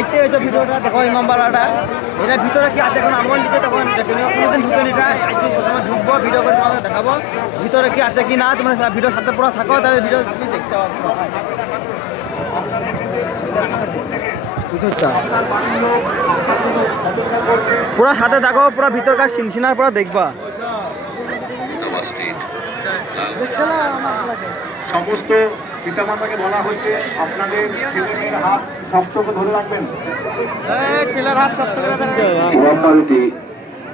দেখতে পেয়েছো ভিডিওটা, দেখো ইমামবাড়াটা, এটার ভিতরে কি আছে এখন আনবন দিচ্ছে, তখন কোনোদিন ঢুকেন এটা, প্রথমে ঢুকবো ভিডিও করে তোমাদের দেখাবো ভিতরে কি আছে কি না। তোমরা ভিডিওর সাথে পুরো থাকো, তাহলে ভিডিও তুমি দেখতে পাবো। পুরো সাথে থাকো, পুরো ভিতরকার সিনসিনার পুরো দেখবা। সমস্ত পিতামাতাকে বলা হচ্ছে আপনাদের ছেলেমেয়ের হাত শক্ত করে ধরে রাখবেন। ছেলের হাত শক্ত করে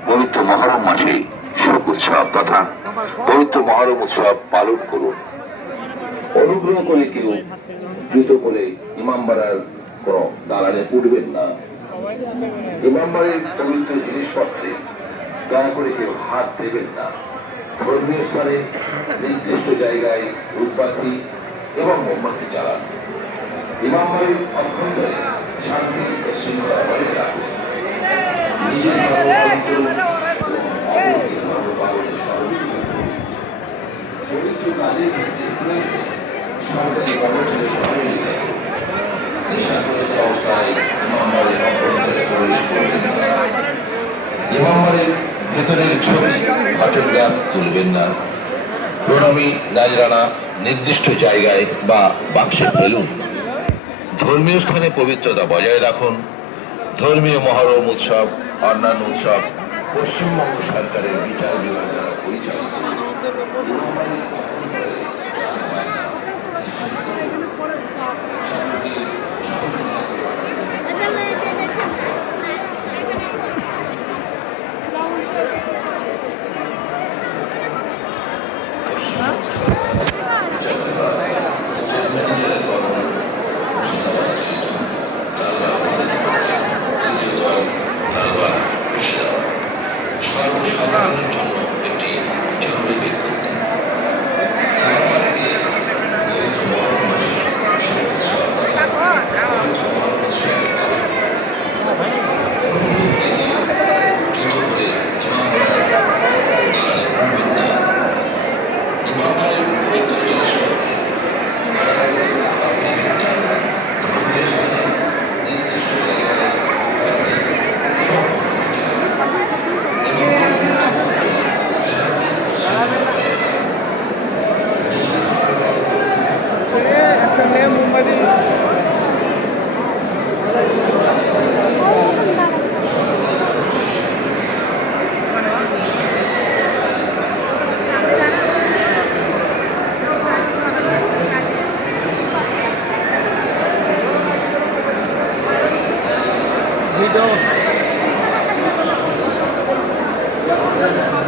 পবিত্র মহরম মাসে শোক উৎসব তথা পবিত্র মহরম উৎসব পালন করুন। অনুগ্রহ করে কেউ দ্রুত করে ইমামবাড়ার কোন দালানে উঠবেন না। ইমামবাড়ির পবিত্র জিনিসপত্রে দয়া করে কেউ হাত দেবেন না। ধর্মীয় স্থানে নির্দিষ্ট জায়গায় ধূপবাতি এবং মোমবাতি জ্বালান। ইমামবাড়ির অভ্যন্তরে শান্তি ও শৃঙ্খলা বজায় রাখুন। নিজের ধর্ম পালনের সহযোগিতা করুন। পবিত্র কাজের ক্ষেত্রে প্রয়োজন সরকারি কর্মচারীর সহযোগিতা করুন। নেশাগ্রস্ত অবস্থায় ইমামবাড়ির অভ্যন্তরে প্রবেশ করবেন না। ইমামবাড়ির ভেতরের ছবি খাটের তুলবেন না। প্রণামী নাজরানা নির্দিষ্ট জায়গায় বা বাক্সে ফেলুন। ধর্মীয় স্থানে পবিত্রতা বজায় রাখুন। ধর্মীয় মহরম উৎসব অন্যান্য উৎসব পশ্চিমবঙ্গ সরকারের বিচার বিভাগ দ্বারা পরিচালিত। সর্বসাধারণের জন্য একটি জরুরি বিজ্ঞপ্তি।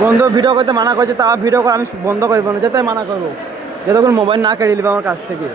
বন্ধু ভিডিও করতে মানা করছে, তা ভিডিও করে আমি বন্ধ করবো না, যেতে মানা করবো যতক্ষণ মোবাইল না কেড়ে নিবে আমার কাছ থেকে।